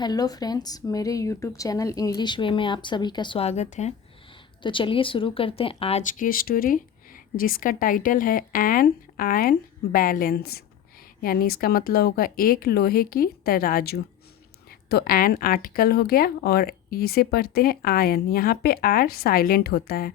Hello friends, मेरे YouTube channel English वे में आप सभी का स्वागत है। तो चलिए शुरू करते हैं आज की स्टोरी, जिसका टाइटल है एन आयन बैलेंस। यानी इसका मतलब होगा एक लोहे की तराजू। तो एन आर्टिकल हो गया और इसे पढ़ते हैं आयन। यहाँ पे आर साइलेंट होता है,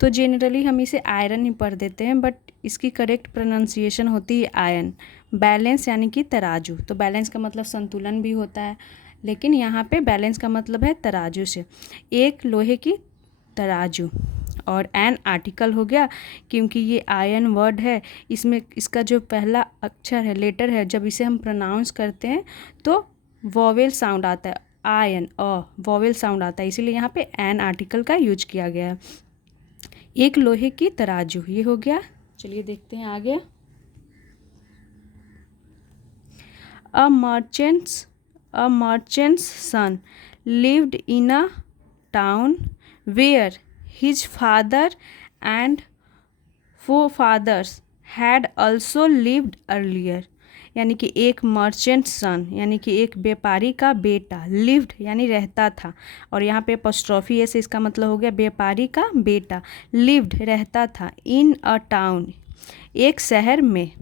तो जनरली हम इसे आयरन ही पढ़ देते हैं, बट इसकी करेक्ट प्रोनाउंसिएशन होती है आयन। बैलेंस यानी कि तराजू। तो बैलेंस का मतलब संतुलन भी होता है, लेकिन यहाँ पे बैलेंस का मतलब है तराजू से। एक लोहे की तराजू और एन आर्टिकल हो गया क्योंकि ये आयन वर्ड है। इसमें इसका जो पहला अक्षर है, लेटर है, जब इसे हम प्रोनाउंस करते हैं तो वॉवेल साउंड आता है। आयन वॉवेल साउंड आता है, इसीलिए यहाँ पे एन आर्टिकल का यूज किया गया है। एक लोहे की तराजू, ये हो गया। चलिए देखते हैं आगे। A merchant's son lived in a town where his father and forefathers had also lived earlier. यानी कि एक मर्चेंट सन यानी कि एक व्यापारी का बेटा, लिव्ड यानी रहता था, और यहाँ पे अपोस्ट्रोफी है, से इसका मतलब हो गया व्यापारी का बेटा। लिव्ड रहता था, इन अ टाउन एक शहर में,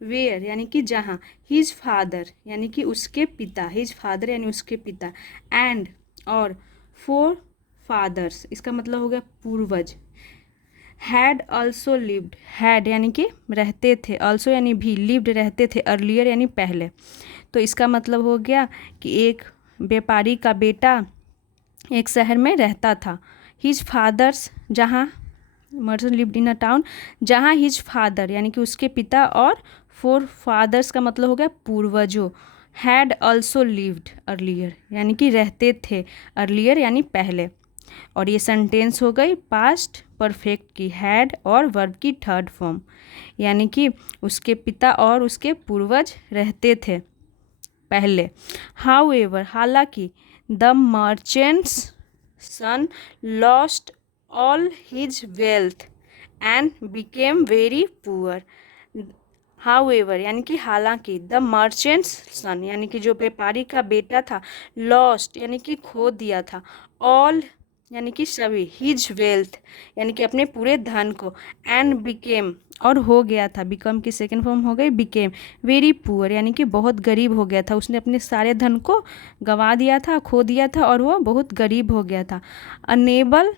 वेयर यानी कि जहाँ, हिज फादर यानी कि उसके पिता, हिज फादर यानी उसके पिता, एंड और फोर फादर्स इसका मतलब हो गया पूर्वज, हैड ऑल्सो लिव्ड, हैड यानी कि रहते थे, ऑल्सो यानी भी, लिव्ड रहते थे, अर्लियर यानी पहले। तो इसका मतलब हो गया कि एक व्यापारी का बेटा एक शहर में रहता था। हिज फादर्स, जहाँ, merchant lived in a town जहाँ हिज फादर यानी कि उसके पिता और फोर फादर्स का मतलब हो गया पूर्वजों, हैड ऑल्सो लिव्ड अर्लियर यानी कि रहते थे, अर्लियर यानी पहले। और ये सेंटेंस हो गई पास्ट परफेक्ट की, हैड और वर्ब की थर्ड फॉर्म, यानी कि उसके पिता और उसके पूर्वज रहते थे पहले। हाउएवर हालांकि, the merchant's son lost all his wealth and became very poor. However यानी कि हालांकि, द मर्चेंट्स सन यानी कि जो व्यापारी का बेटा था, लॉस्ट यानी कि खो दिया था, ऑल यानी कि सभी, हिज वेल्थ यानी कि अपने पूरे धन को, एंड बिकेम और हो गया था, बिकम की सेकेंड फॉर्म हो गई बिकेम, वेरी पुअर यानी कि बहुत गरीब हो गया था। उसने अपने सारे धन को गंवा दिया था, खो दिया था, और वो बहुत गरीब हो गया था। Unable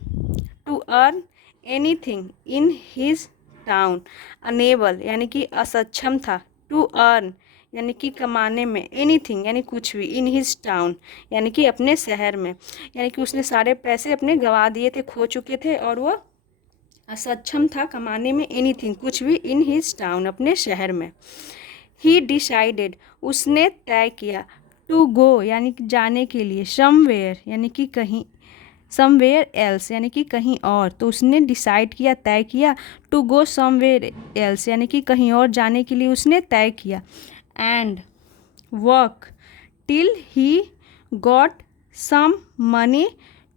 to earn anything in his town, unable यानी कि असक्षम था, टू अर्न यानी कि कमाने में, एनीथिंग यानी कुछ भी, इन हिज टाउन यानी कि अपने शहर में, यानी कि उसने सारे पैसे अपने गंवा दिए थे, खो चुके थे, और वो असक्षम था कमाने में, एनीथिंग कुछ भी, इन हिज टाउन अपने शहर में। ही डिसाइडेड उसने तय किया, टू गो यानी कि जाने के लिए, समवेयर यानी कि कहीं, समवेयर एल्स यानी कि कहीं और। तो उसने डिसाइड किया, तय किया, टू गो समवेयर एल्स यानी कि कहीं और जाने के लिए उसने तय किया। And work till he got some money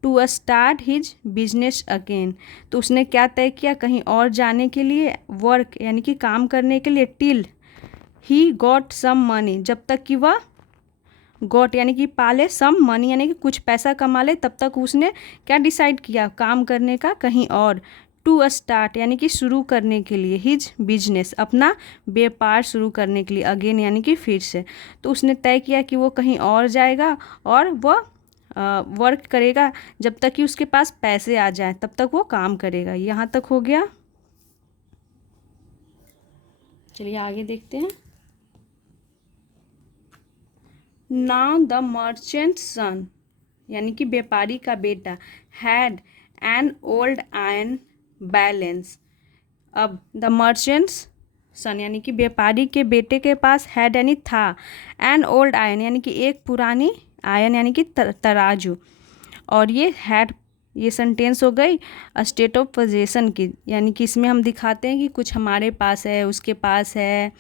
to start his business again. तो उसने क्या तय किया, कहीं और जाने के लिए, वर्क यानी कि काम करने के लिए, till he got some money जब तक कि वह, गॉट यानी कि पाले, सम मनी यानी कि कुछ पैसा कमा ले, तब तक उसने क्या डिसाइड किया, काम करने का कहीं और। टू स्टार्ट यानी कि शुरू करने के लिए, हिज बिजनेस अपना व्यापार शुरू करने के लिए, अगेन यानी कि फिर से। तो उसने तय किया कि वो कहीं और जाएगा और वह वर्क करेगा जब तक कि उसके पास पैसे आ जाए, तब तक वो काम करेगा। यहाँ तक हो गया। चलिए आगे देखते हैं। नाउ द मर्चेंट सन यानी कि व्यापारी का बेटा, had an old ion balance. अब द मर्चेंट्स सन यानी कि व्यापारी के बेटे के पास, हैड यानी था, एन ओल्ड आयन यानी कि एक पुरानी, आयन यानी कि तराजू, और ये हैड, ये सेंटेंस हो गई स्टेट ऑफ पोजेशन की, यानी कि इसमें हम दिखाते हैं कि कुछ हमारे पास है, उसके पास है,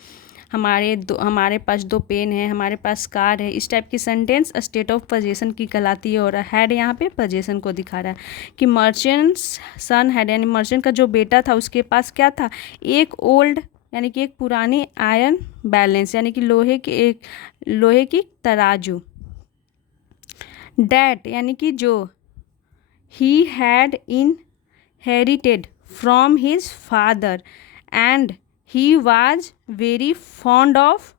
हमारे पास दो पेन है, हमारे पास कार है, इस टाइप की सेंटेंस स्टेट ऑफ पोजेशन की कहलाती है। और हैड यहाँ पे पोजेशन को दिखा रहा है कि मर्चेंट्स सन हैड यानी मर्चेंट का जो बेटा था उसके पास क्या था, एक ओल्ड यानी कि एक पुरानी, आयरन बैलेंस यानी कि लोहे की तराजू डैट यानी कि जो, he had inherited from his father and he was very fond of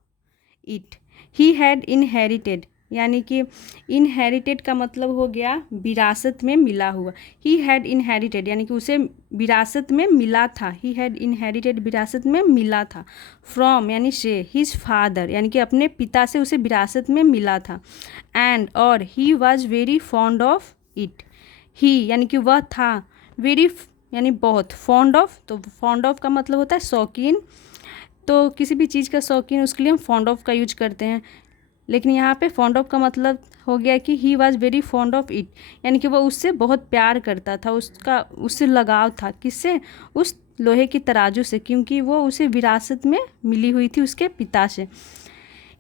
it. He had inherited यानी कि इनहेरिटेड का मतलब हो गया विरासत में मिला हुआ। ही हैड इनहेरिटेड यानी कि उसे विरासत में मिला था। ही हैड इनहेरिटेड विरासत में मिला था। फ्रॉम यानी से, हिज फादर यानी कि अपने पिता से उसे विरासत में मिला था। एंड और he was very fond of it. He यानी कि वह था, वेरी यानी बहुत, फॉन्ड ऑफ तो फॉन्ड ऑफ का मतलब होता है शौकीन, तो किसी भी चीज़ का शौकीन उसके लिए हम फॉन्ड ऑफ का यूज करते हैं। लेकिन यहाँ पे फॉन्ड ऑफ का मतलब हो गया कि ही was very fond of it यानी कि वह उससे बहुत प्यार करता था, उसका उससे लगाव था। किससे? उस लोहे की तराजू से, क्योंकि वो उसे विरासत में मिली हुई थी उसके पिता से।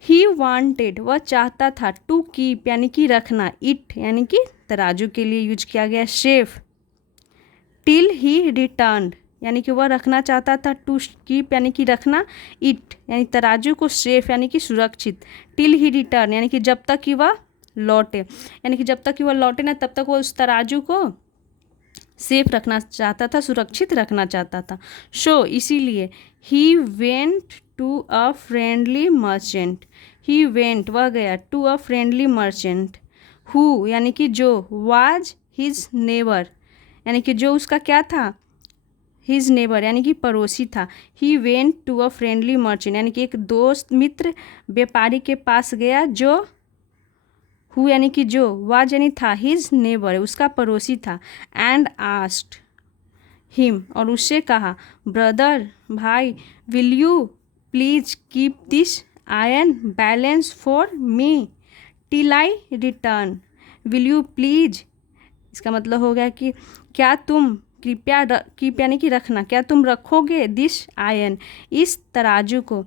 ही वांटेड वह चाहता था, टू कीप यानी कि रखना, इट यानी कि तराजू के लिए यूज किया गया, सेफ, टिल ही रिटर्न यानी कि वह रखना चाहता था, टू कीप यानी कि रखना, इट यानी तराजू को, सेफ यानी कि सुरक्षित, टिल ही रिटर्न यानी कि जब तक कि वह लौटे, यानी कि जब तक कि वह लौटे ना तब तक वह उस तराजू को सेफ रखना चाहता था, सुरक्षित रखना चाहता था। सो इसीलिए he went to a friendly merchant. He went वह गया, to a friendly merchant, who यानी कि जो, वाज हिज नेबर यानी कि जो उसका क्या था, हिज नेबर यानी कि पड़ोसी था। He went to a friendly merchant यानी कि एक दोस्त मित्र व्यापारी के पास गया, जो, हु यानी कि जो, वाज यानी था, हिज नेबर उसका पड़ोसी था, एंड आस्क्ड हिम और उससे कहा, ब्रदर भाई, will you please keep this iron balance for me till I return. Will you please इसका मतलब हो गया कि क्या तुम कृपया, कीप यानी कि रखना, क्या तुम रखोगे, दिस आयन इस तराजू को,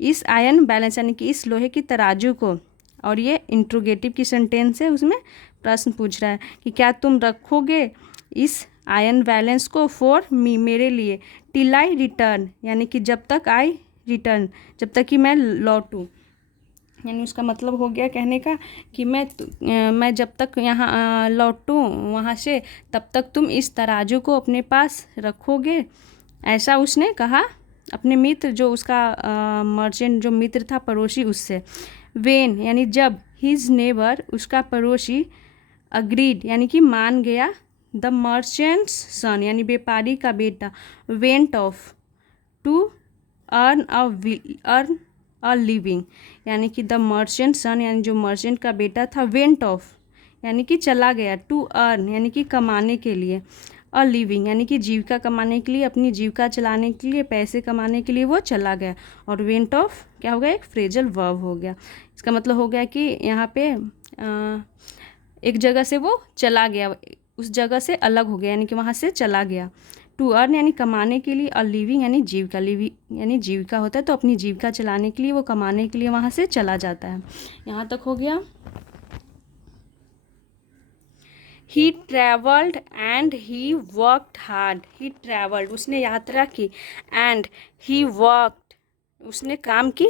इस आयन बैलेंस यानी कि इस लोहे की तराजू को, और ये इंट्रोगेटिव की सेंटेंस है, उसमें प्रश्न पूछ रहा है कि क्या तुम रखोगे इस आयन बैलेंस को, फॉर मी मेरे लिए, टिल आई रिटर्न यानी कि जब तक आई रिटर्न जब तक कि मैं लौटूँ, यानी उसका मतलब हो गया कहने का कि मैं जब तक यहाँ लौटूँ वहाँ से तब तक तुम इस तराजू को अपने पास रखोगे, ऐसा उसने कहा अपने मित्र, जो उसका मर्चेंट जो मित्र था पड़ोसी, उससे। वेन यानी जब, हिज नेबर उसका पड़ोसी, अग्रीड यानी कि मान गया, द मर्चेंट्स सन यानी व्यापारी का बेटा, went off to earn a living यानी कि द मर्चेंट सन यानी जो मर्चेंट का बेटा था, वेंट ऑफ यानी कि चला गया, टू अर्न यानी कि कमाने के लिए, अ लिविंग यानी कि जीविका कमाने के लिए, अपनी जीविका चलाने के लिए, पैसे कमाने के लिए वो चला गया। और वेंट ऑफ क्या हो गया, एक फ्रेजल वर्ब हो गया। इसका मतलब हो गया कि यहाँ पे एक जगह से वो चला गया, उस जगह से अलग हो गया यानी कि वहाँ से चला गया। टू अर्न यानी कमाने के लिए, अ लिविंग यानी जीविका, लिविंग यानी जीविका होता है, तो अपनी जीविका चलाने के लिए वो कमाने के लिए वहाँ से चला जाता है। यहाँ तक हो गया। He travelled and he worked hard. He travelled उसने यात्रा की, एंड ही वर्कड उसने काम की,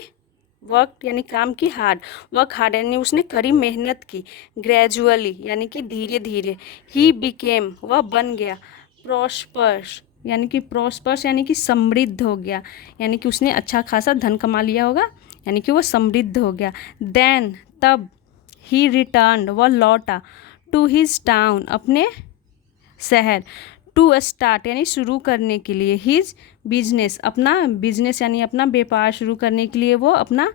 वर्क यानी काम की, हार्ड वर्क हार्ड यानी उसने कड़ी मेहनत की, ग्रेजुअली यानी कि धीरे धीरे, ही बिकेम वह बन गया, प्रॉस्पर्स यानी कि प्रॉस्पर्स यानी कि समृद्ध हो गया, यानी कि उसने अच्छा खासा धन कमा लिया होगा, यानी कि वह समृद्ध हो गया। देन तब, ही रिटर्न वह लौटा, टू हिज टाउन अपने शहर, टू स्टार्ट यानी शुरू करने के लिए, हिज बिजनेस अपना बिजनेस यानी अपना व्यापार शुरू करने के लिए वो अपना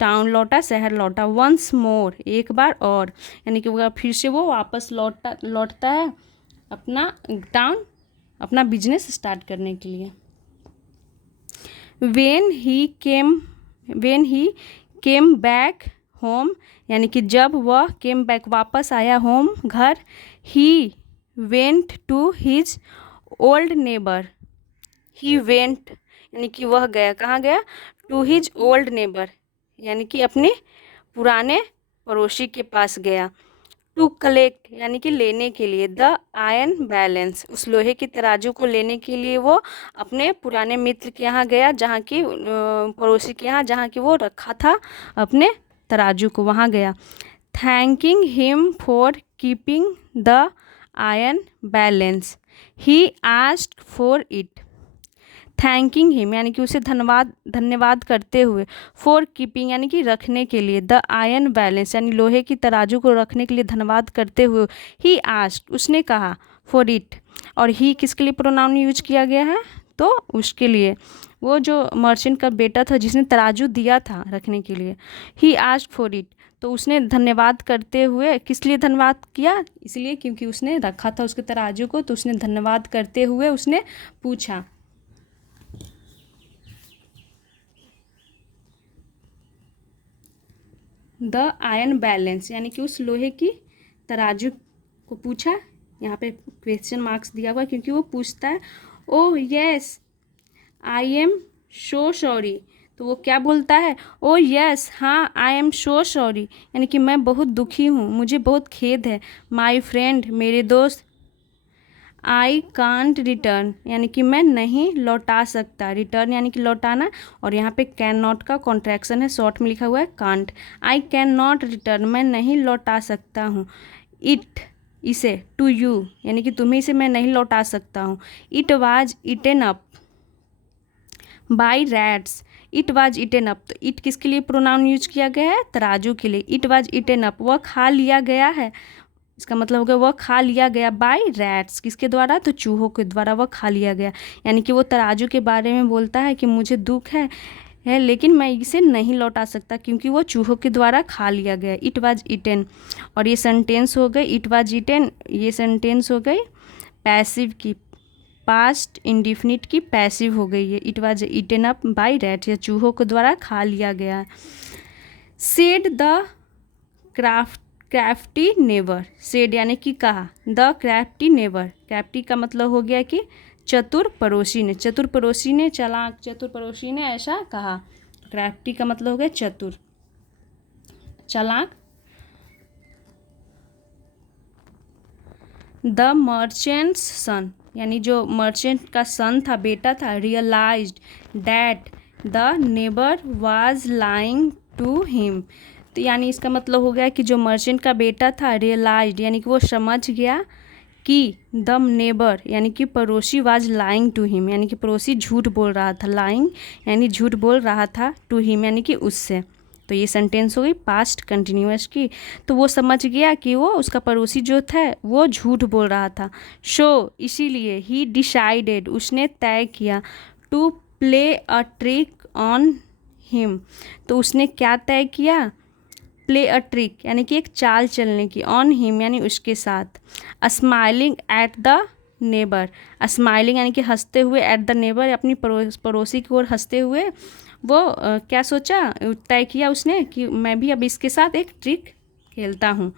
टाउन लौटा, शहर लौटा। वंस मोर एक बार और यानी कि वो फिर से वो वापस लौटता है अपना टाउन, अपना बिजनेस स्टार्ट करने के लिए। When he came back home यानी कि जब वह केम बैक वापस आया होम घर, he went to his old neighbour. He went यानी कि वह गया, कहाँ गया, टू हिज ओल्ड नेबर यानी कि अपने पुराने पड़ोसी के पास गया। टू कलेक्ट यानी कि लेने के लिए, द आयरन बैलेंस उस लोहे की तराजू को लेने के लिए वो अपने पुराने मित्र के यहाँ गया, जहाँ की पड़ोसी के यहाँ, जहाँ की वो रखा था अपने तराजू को, वहाँ गया। Thanking him for keeping the iron balance he asked for it. Thanking him यानी कि उसे धन्यवाद करते हुए, फॉर कीपिंग यानी कि रखने के लिए, द आयरन बैलेंस यानी लोहे की तराजू को रखने के लिए धन्यवाद करते हुए, ही आस्क्ड उसने कहा, फॉर इट, और ही किसके लिए प्रोनाउन यूज किया गया है, तो उसके लिए, वो जो मर्चेंट का बेटा था जिसने तराजू दिया था रखने के लिए, ही आस्क्ड फॉर इट, तो उसने धन्यवाद करते हुए, किस लिए धन्यवाद किया, इसलिए क्योंकि उसने रखा था उसके तराजू को, तो उसने धन्यवाद करते हुए उसने पूछा। द आयरन बैलेंस यानी कि उस लोहे की तराजू को पूछा, यहाँ पे क्वेश्चन मार्क्स दिया हुआ क्योंकि वो पूछता है, oh yes I am so sorry, तो वो क्या बोलता है, ओह यस हाँ, आई एम सो सॉरी यानी कि मैं बहुत दुखी हूँ, मुझे बहुत खेद है, माई फ्रेंड मेरे दोस्त, आई कांट रिटर्न यानी कि मैं नहीं लौटा सकता, रिटर्न यानी कि लौटाना, और यहाँ पे कैन नॉट का कॉन्ट्रैक्शन है, शॉर्ट में लिखा हुआ है can't, I can not return मैं नहीं लौटा सकता हूँ, इट इसे, टू यू यानी कि तुम्हें इसे मैं नहीं लौटा सकता हूँ, it was eaten up by rats, it was eaten up, तो इट किसके लिए प्रोनाउन यूज किया गया है, तराजू के लिए, इट वाज इटेन अप वह खा लिया गया है, इसका मतलब हो गया वह खा लिया गया, बाय रैट्स किसके द्वारा, तो चूहों के द्वारा वह खा लिया गया, यानी कि वो तराजू के बारे में बोलता है कि मुझे दुख है लेकिन मैं इसे नहीं लौटा सकता क्योंकि वो चूहों के द्वारा खा लिया गया, इट वाज इटेन, और ये सेंटेंस हो गई इट वाज इटेन, ये सेंटेंस हो गई पैसिव की, पास्ट इंडिफिनिट की पैसिव हो गई है, it was eaten up by rats या चूहों के द्वारा खा लिया गया। Said the crafty never, said यानी कि कहा, द क्राफ्टी नेवर, क्राफ्टी का मतलब हो गया कि चतुर पड़ोसी ने, चतुर पड़ोसी ने, चालाक चतुर पड़ोसी ने ऐसा कहा, क्राफ्टी का मतलब हो गया चतुर चालाक। द मर्चेंट्स सन यानी जो मर्चेंट का सन था, बेटा था, realised that the neighbour was lying to him, तो यानी इसका मतलब हो गया कि जो मर्चेंट का बेटा था, रियलाइज्ड यानी कि वो समझ गया कि द नेबर यानी कि पड़ोसी वाज लाइंग टू हिम यानी कि पड़ोसी झूठ बोल रहा था, लाइंग यानी झूठ बोल रहा था, टू हिम यानी कि उससे, तो ये सेंटेंस हो गई पास्ट कंटिन्यूअस की, तो वो समझ गया कि वो उसका पड़ोसी जो था वो झूठ बोल रहा था, सो इसीलिए ही डिसाइडेड उसने तय किया, to play a trick on him, तो उसने क्या तय किया, प्ले अ ट्रिक यानी कि एक चाल चलने की, ऑन हिम यानी उसके साथ, smiling at the neighbour, smiling यानी कि हंसते हुए, एट द नेबर अपनी पड़ोसी की ओर हंसते हुए, वो क्या सोचा, तय किया उसने कि मैं भी अब इसके साथ एक ट्रिक खेलता हूँ।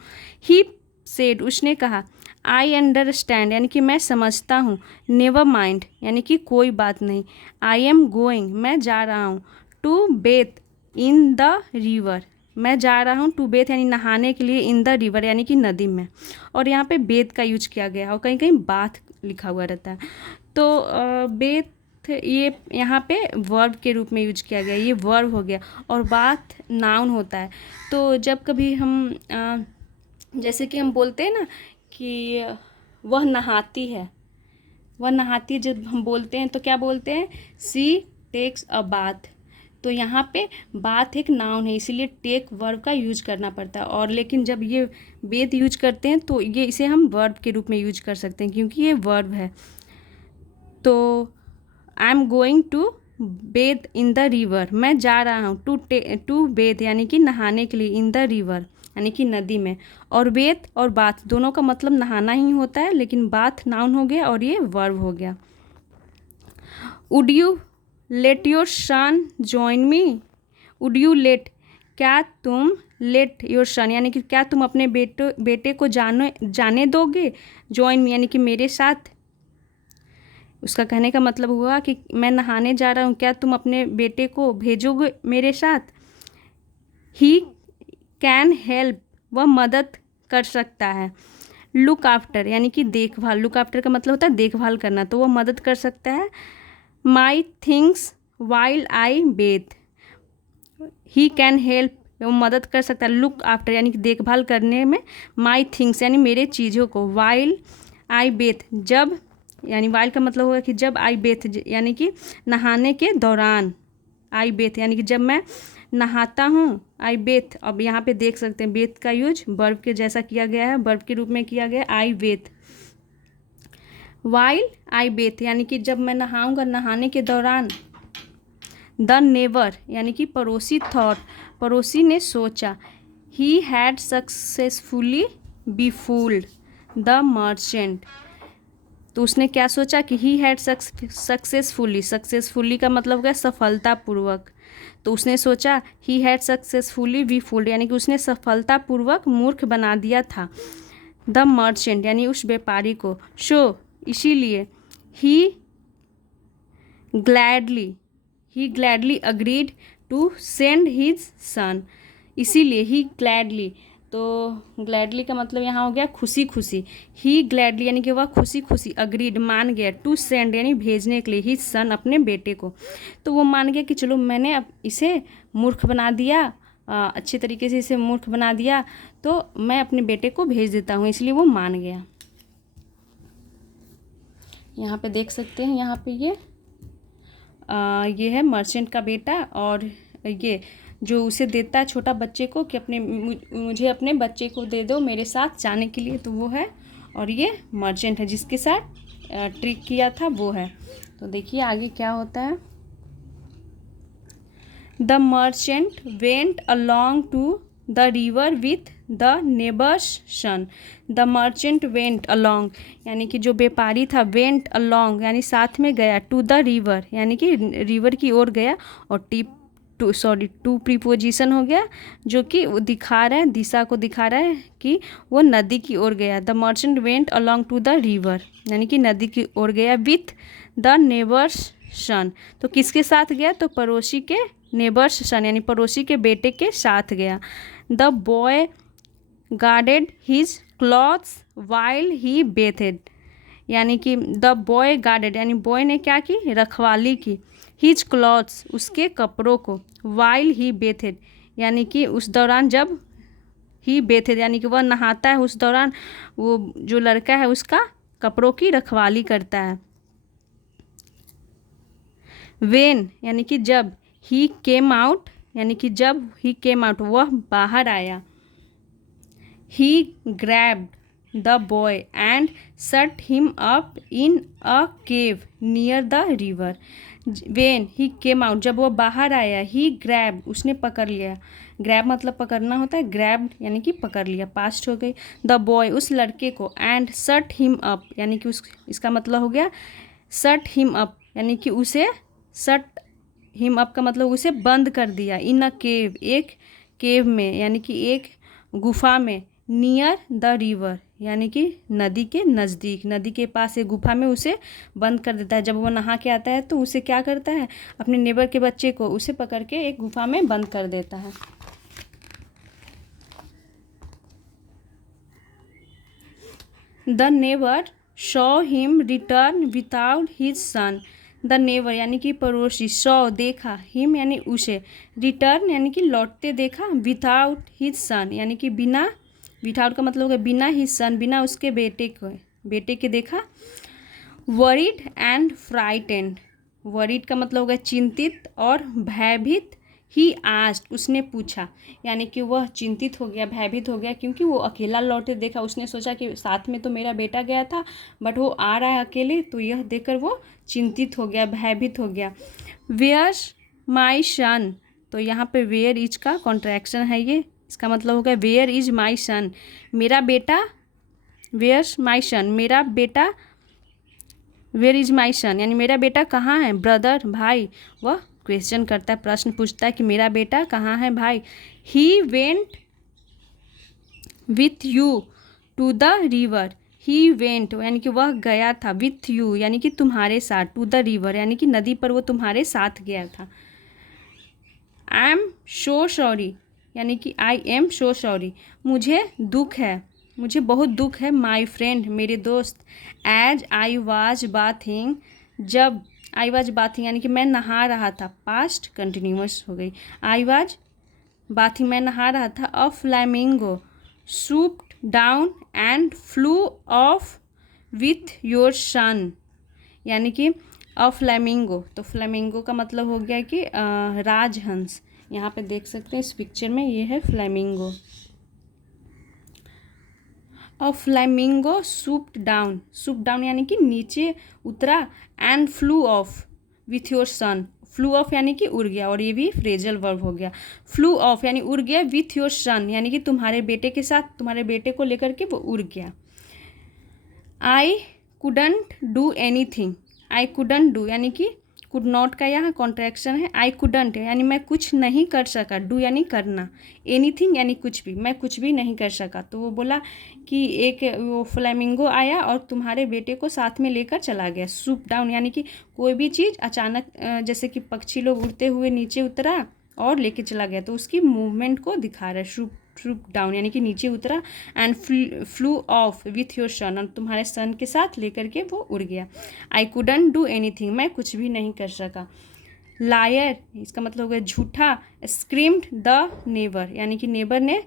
ही सेड उसने कहा, आई अंडरस्टैंड यानी कि मैं समझता हूँ, नेवर माइंड यानी कि कोई बात नहीं, आई एम गोइंग मैं जा रहा हूँ, to bathe in the river मैं जा रहा हूँ, टू बेथ यानी नहाने के लिए, इन द रिवर यानी कि नदी में, और यहाँ पे बेथ का यूज किया गया है और कहीं कहीं बाथ लिखा हुआ रहता है, तो बेथ ये यहाँ पे वर्ब के रूप में यूज किया गया, ये वर्ब हो गया, और बाथ नाउन होता है, तो जब कभी हम जैसे कि हम बोलते हैं ना कि वह नहाती है, वह नहाती है, जब हम बोलते हैं तो क्या बोलते हैं, सी टेक्स अ बाथ, तो यहाँ पे बात एक नाउन है इसीलिए टेक वर्ब का यूज करना पड़ता है, और लेकिन जब ये बेथ यूज करते हैं तो ये इसे हम वर्ब के रूप में यूज कर सकते हैं क्योंकि ये वर्ब है, तो I am going to bathe in the river मैं जा रहा हूँ, टू बेथ यानी कि नहाने के लिए, इन द रिवर यानी कि नदी में, और बेथ और बाथ दोनों का मतलब नहाना ही होता है, लेकिन बाथ नाउन हो गया और ये वर्ब हो गया। Would you let your son join me, would you let क्या तुम, लेट योर सन यानी कि क्या तुम अपने बेटे को जाने दोगे, जॉइन मी यानी कि मेरे साथ, उसका कहने का मतलब हुआ कि मैं नहाने जा रहा हूँ, क्या तुम अपने बेटे को भेजोगे मेरे साथ। ही कैन हेल्प वह मदद कर सकता है, लुक आफ्टर यानी कि देखभाल, लुक आफ्टर का मतलब होता है देखभाल करना, तो वह मदद कर सकता है, my things while I Beth, he can help वो मदद कर सकता है, लुक आफ्टर यानी कि देखभाल करने में, माई थिंग्स यानी मेरे चीज़ों को, वाइल आई बेथ जब, यानी वाइल का मतलब होगा कि जब, आई बेथ यानी कि नहाने के दौरान, आई बेथ यानी कि जब मैं नहाता हूँ, आई बेथ। अब यहाँ पे देख सकते हैं बेथ का यूज वर्ब के जैसा किया गया है, वर्ब के रूप में किया गया, आई बेथ। वाइल आई बेथ यानी कि जब मैं नहाऊंगा, नहाने के दौरान। द नेबर यानी कि पड़ोसी थॉट, पड़ोसी ने सोचा। He had successfully befooled the merchant, तो उसने क्या सोचा कि ही हैड सक्सेसफुली, सक्सेसफुली का मतलब क्या, सफलतापूर्वक। तो उसने सोचा ही हैड सक्सेसफुली बीफूल्ड यानी कि उसने सफलतापूर्वक मूर्ख बना दिया था द मर्चेंट यानी उस व्यापारी को। शो इसीलिए he gladly agreed to send his son, इसीलिए ही ग्लैडली, तो ग्लैडली का मतलब यहाँ हो गया खुशी खुशी, ही ग्लैडली यानी कि वह खुशी खुशी, अग्रीड मान गया, टू सेंड यानी भेजने के लिए, हिज सन अपने बेटे को। तो वो मान गया कि चलो मैंने अब इसे मूर्ख बना दिया, अच्छे तरीके से इसे मूर्ख बना दिया, तो मैं अपने बेटे को भेज देता हूँ, इसलिए वो मान गया। यहाँ पे देख सकते हैं, यहाँ पे ये है मर्चेंट का बेटा, और ये जो उसे देता है छोटा बच्चे को कि मुझे अपने बच्चे को दे दो मेरे साथ जाने के लिए, तो वो है, और ये मर्चेंट है जिसके साथ ट्रिक किया था वो है। तो देखिए आगे क्या होता है। The merchant went along to the river with the neighbour's son, the merchant went along यानी कि जो व्यापारी था, वेंट अलॉन्ग यानी साथ में गया, टू द रिवर यानी कि रिवर की ओर गया, और टू प्रीपोजिशन हो गया जो कि वो दिखा रहा है, दिशा को दिखा रहा है कि वो नदी की ओर गया। The merchant went along to the river यानी कि नदी की ओर गया, विथ द नेबर्स सन, तो किसके साथ गया, तो पड़ोसी के, नेबर्स सन यानी पड़ोसी के बेटे के साथ गया। The boy guarded his clothes while he bathed यानी कि द बॉय गार्डेड यानी बॉय ने क्या की, रखवाली की, हिज क्लॉथ्स उसके कपड़ों को, वाइल ही बेथेड यानी कि उस दौरान जब, ही बेथेड यानी कि वह नहाता है उस दौरान, वो जो लड़का है उसका कपड़ों की रखवाली करता है। वेन यानी कि जब, ही केम आउट यानी कि जब, ही केम आउट वह बाहर आया। He grabbed the boy and shut him up in a cave near the river, when he came out जब वह बाहर आया, ही ग्रैब उसने पकड़ लिया, ग्रैब मतलब पकड़ना होता है, ग्रैब्ड यानी कि पकड़ लिया, पास्ट हो गई, द बॉय उस लड़के को, एंड शट हिम अप यानी कि इसका मतलब हो गया शट हिम अप यानी कि उसे, शट हिम अप का मतलब उसे बंद कर दिया, इन अ केव एक केव में यानी कि एक गुफा में, नियर द रिवर यानी कि नदी के नज़दीक, नदी के पास एक गुफा में उसे बंद कर देता है। जब वो नहा के आता है तो उसे क्या करता है, अपने नेबर के बच्चे को उसे पकड़ के एक गुफा में बंद कर देता है। The neighbour saw him return without his son, the neighbour यानी कि पड़ोसी, सॉ देखा, हिम यानी उसे, रिटर्न यानी कि लौटते देखा, विदाउट हिज सन यानी कि बिना, विदाउट का मतलब होगा बिना हिज सन बिना उसके बेटे के देखा। वरीड एंड फ्राइटेंड, वरीड का मतलब होगा चिंतित और भयभीत, ही आस्क्ड उसने पूछा यानी कि वह चिंतित हो गया, भयभीत हो गया, क्योंकि वो अकेला लौटे देखा, उसने सोचा कि साथ में तो मेरा बेटा गया था बट वो आ रहा है अकेले, तो यह देखकर वो चिंतित हो गया, भयभीत हो गया। वेयर माई सन, तो यहाँ पे वेयर इज का कॉन्ट्रैक्शन है, ये इसका मतलब होगा वेयर इज माई सन मेरा बेटा, वेयर माई सन मेरा बेटा, वेयर इज माई सन यानी मेरा बेटा कहाँ है, ब्रदर भाई, वह क्वेश्चन करता है, प्रश्न पूछता है कि मेरा बेटा कहाँ है भाई। He went with you to the river, he went यानी कि वह गया था, विथ यू यानी कि तुम्हारे साथ, टू द रिवर यानी कि नदी पर वो तुम्हारे साथ गया था। आई एम सो सॉरी यानी कि आई एम सो सॉरी मुझे दुख है, मुझे बहुत दुख है, माई फ्रेंड मेरे दोस्त, एज आई वाज बाथिंग जब, आई वाज बाथिंग यानी कि मैं नहा रहा था, पास्ट कंटिन्यूअस हो गई, आई वाज बाथी में नहा रहा था, a flamingo swooped down and flew off with your son, यानी कि अ फ्लैमिंगो, तो फ्लैमिंगो का मतलब हो गया कि राजहंस। यहाँ पे देख सकते हैं इस पिक्चर में, ये है फ्लैमिंगो। अ फ्लैमिंगो सूप्ड डाउन यानी कि नीचे उतरा, and flew off with your sun, flew off यानी कि उड़ गया, और ये भी फ्रेजल वर्ब हो गया। फ्लू ऑफ यानी उड़ गया, विथ योर सन यानी कि तुम्हारे बेटे के साथ, तुम्हारे बेटे को लेकर के वो उड़ गया। I couldn't do any thing, I couldn't do यानी कि कुड नॉट का यहाँ कॉन्ट्रैक्शन है, आई कुडंट यानी मैं कुछ नहीं कर सका, डू यानी करना, एनीथिंग यानी कुछ भी, मैं कुछ भी नहीं कर सका। तो वो बोला कि एक वो फ्लैमिंगो आया और तुम्हारे बेटे को साथ में लेकर चला गया। सूप डाउन यानी कि कोई भी चीज़ अचानक जैसे कि पक्षी लोग उड़ते हुए नीचे उतरा और लेके चला गया, तो उसकी मूवमेंट को दिखा रहा है। सूप डाउन यानी कि नीचे उतरा, and flew off with your सन, और तुम्हारे सन के साथ लेकर के वो उड़ गया। आई कुडंट डू एनीथिंग, मैं कुछ भी नहीं कर सका। लायर इसका मतलब हो गया झूठा। स्क्रीम्ड द नेबर यानी कि नेबर ने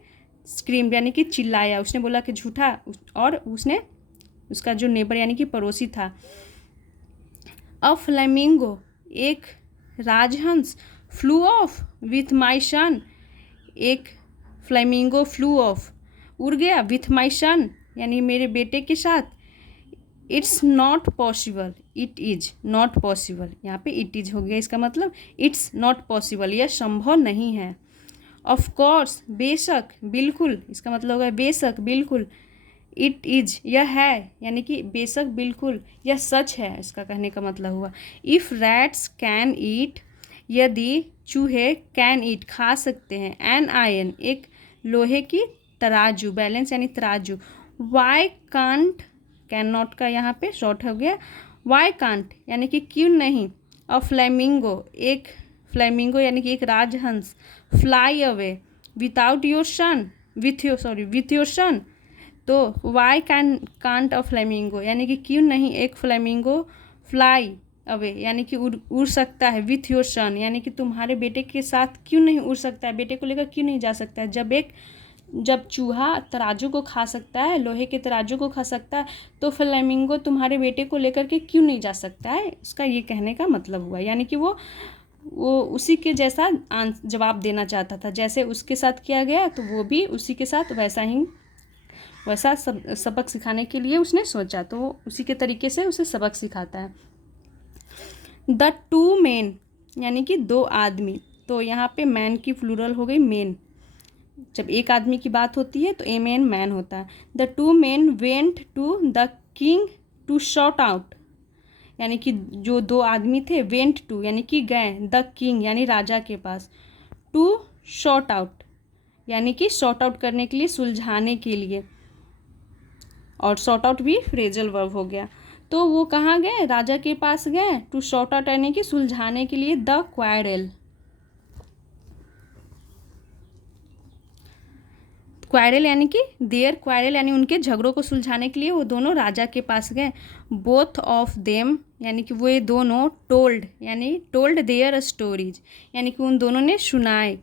स्क्रीम्ड यानी कि चिल्लाया, उसने बोला कि झूठा, और उसने उसका जो नेबर यानी कि पड़ोसी था। अ फ्लैमिंगो एक राजहंस, फ्लू ऑफ विथ माई सन, एक फ्लैमिंगो फ्लू ऑफ उड़ गया, विथ माई सन यानी मेरे बेटे के साथ। It's not possible, it is not possible, यहाँ पे इट इज़ हो गया, इसका मतलब इट्स नॉट पॉसिबल, यह संभव नहीं है। ऑफ कोर्स बेशक, बिल्कुल, इसका मतलब होगा बेशक बिल्कुल। इट इज़ यह है, यानी कि बेशक बिल्कुल यह सच है, इसका कहने का मतलब हुआ। इफ़ रैट्स कैन ईट, यदि चूहे कैन ईट खा सकते हैं, एन आयन एक लोहे की तराजू, बैलेंस यानी तराजू। वाई कांट, कैन नॉट का यहाँ पे शॉर्ट हो गया, वाई कांट यानी कि क्यों नहीं। अ फ्लैमिंगो एक फ्लैमिंगो यानी कि एक राजहंस, fly away without your son, with your son, तो वाई कांट अ फ्लेमिंगो यानी कि क्यों नहीं एक फ्लेमिंगो फ्लाई अवे यानी कि उड़ सकता है, विथ योर सन यानी कि तुम्हारे बेटे के साथ क्यों नहीं उड़ सकता है, बेटे को लेकर क्यों नहीं जा सकता है। जब चूहा तराजू को खा सकता है, लोहे के तराजू को खा सकता है, तो फ्लेमिंगो तुम्हारे बेटे को लेकर के क्यों नहीं जा सकता है, उसका ये कहने का मतलब हुआ। यानी कि वो उसी के जैसा जवाब देना चाहता था, जैसे उसके साथ किया गया तो वो भी उसी के साथ वैसा सबक सिखाने के लिए उसने सोचा, तो वो उसी के तरीके से उसे सबक सिखाता है। द टू मेन यानी कि दो आदमी, तो यहाँ पे मैन की प्लूरल हो गई मेन, जब एक आदमी की बात होती है तो ए मैन मैन होता है। The two men went to the king to shot out, यानी कि जो दो आदमी थे, वेंट टू यानी कि गए, द किंग यानी राजा के पास, टू शॉट आउट यानी कि शॉर्ट आउट करने के लिए, सुलझाने के लिए, और शॉर्ट आउट भी फ्रेजल वर्ब हो गया। तो वो कहाँ गए, राजा के पास गए, टू शॉर्ट आउट यानी कि सुलझाने के लिए द क्वारल। क्वारल यानी कि देयर क्वारल यानी उनके झगड़ों को सुलझाने के लिए वो दोनों राजा के पास गए। बोथ ऑफ देम यानी कि वो दोनों टोल्ड देयर स्टोरीज यानी कि उन दोनों ने सुनाए,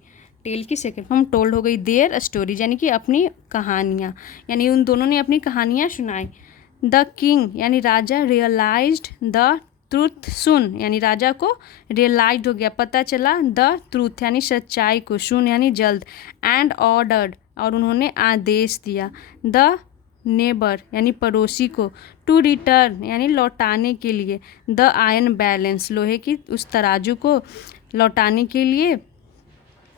टेल की सेकेंड फॉर्म टोल्ड हो गई, देयर स्टोरीज यानी कि अपनी कहानियाँ, यानी उन दोनों ने अपनी कहानियाँ सुनाई। द किंग यानी राजा, रियलाइज्ड द ट्रूथ सुन यानी राजा को रियलाइज्ड हो गया, पता चला, द ट्रूथ यानी सच्चाई को, सुन यानी जल्द, एंड ऑर्डर्ड और उन्होंने आदेश दिया, द नेबर यानी पड़ोसी को, टू रिटर्न यानी लौटाने के लिए, द आयरन बैलेंस लोहे की उस तराजू को लौटाने के लिए।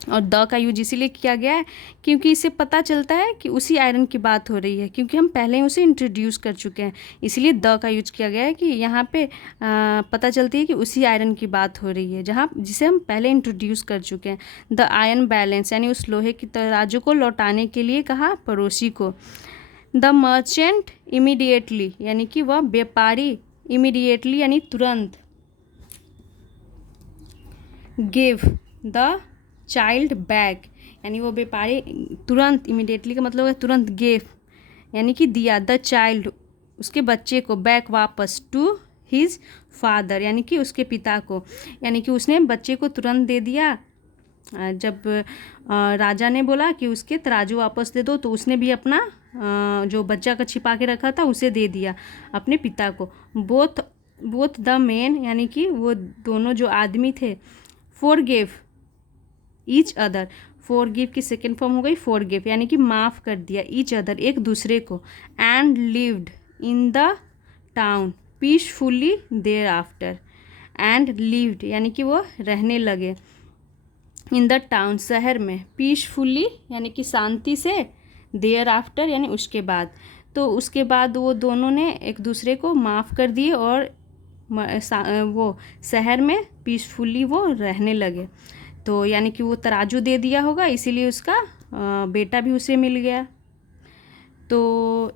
और द का यूज इसीलिए किया गया है क्योंकि इससे पता चलता है कि उसी आयरन की बात हो रही है, क्योंकि हम पहले ही उसे इंट्रोड्यूस कर चुके हैं, इसलिए द का यूज किया गया है कि यहाँ पे पता चलती है कि उसी आयरन की बात हो रही है जिसे हम पहले इंट्रोड्यूस कर चुके हैं। द आयरन बैलेंस यानी उस लोहे की तराजू को लौटाने के लिए कहा पड़ोसी को। द मर्चेंट इमीडिएटली यानी कि वह व्यापारी, इमीडिएटली यानी तुरंत, गिव द चाइल्ड बैक यानी वो व्यापारी तुरंत, इमीडिएटली का मतलब है तुरंत, गिव यानी कि दिया, द चाइल्ड उसके बच्चे को, बैक वापस, टू हिज फादर यानी कि उसके पिता को, यानी कि उसने बच्चे को तुरंत दे दिया जब राजा ने बोला कि उसके तराजू वापस दे दो, तो उसने भी अपना जो बच्चा का छिपा के रखा था उसे दे दिया अपने पिता को। बोथ द मैन यानी कि वो दोनों जो आदमी थे, फॉरगिव ईच अदर। फॉरगिव की सेकेंड फॉर्म हो गई फॉरगिव, यानी कि माफ़ कर दिया ईच अदर एक दूसरे को। And lived in the town peacefully there after. And lived यानी कि वो रहने लगे इन द टाउन शहर में, पीसफुली यानी कि शांति से, देयर आफ्टर यानी उसके बाद। तो उसके बाद वो दोनों ने एक दूसरे को माफ़ कर दिए और वो शहर में पीसफुली वो रहने लगे। तो यानी कि वो तराजू दे दिया होगा, इसीलिए उसका बेटा भी उसे मिल गया। तो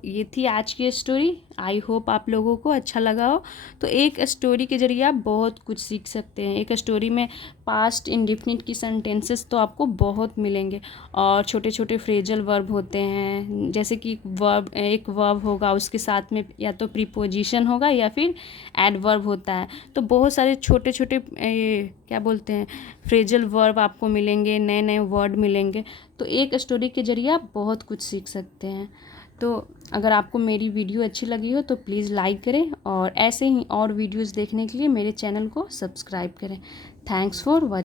ये थी आज की स्टोरी। आई होप आप लोगों को अच्छा लगा हो। तो एक स्टोरी के ज़रिए आप बहुत कुछ सीख सकते हैं। एक स्टोरी में पास्ट इंडेफिनिट की सेंटेंसेस तो आपको बहुत मिलेंगे, और छोटे छोटे फ्रेजल वर्ब होते हैं, जैसे कि एक वर्ब होगा, उसके साथ में या तो प्रीपोजिशन होगा या फिर एडवर्ब होता है। तो बहुत सारे छोटे छोटे क्या बोलते हैं फ्रेजल वर्ब आपको मिलेंगे, नए नए वर्ड मिलेंगे। तो एक स्टोरी के ज़रिए आप बहुत कुछ सीख सकते हैं। तो अगर आपको मेरी वीडियो अच्छी लगी हो तो प्लीज़ लाइक करें, और ऐसे ही और वीडियोस देखने के लिए मेरे चैनल को सब्सक्राइब करें। Thanks for watching.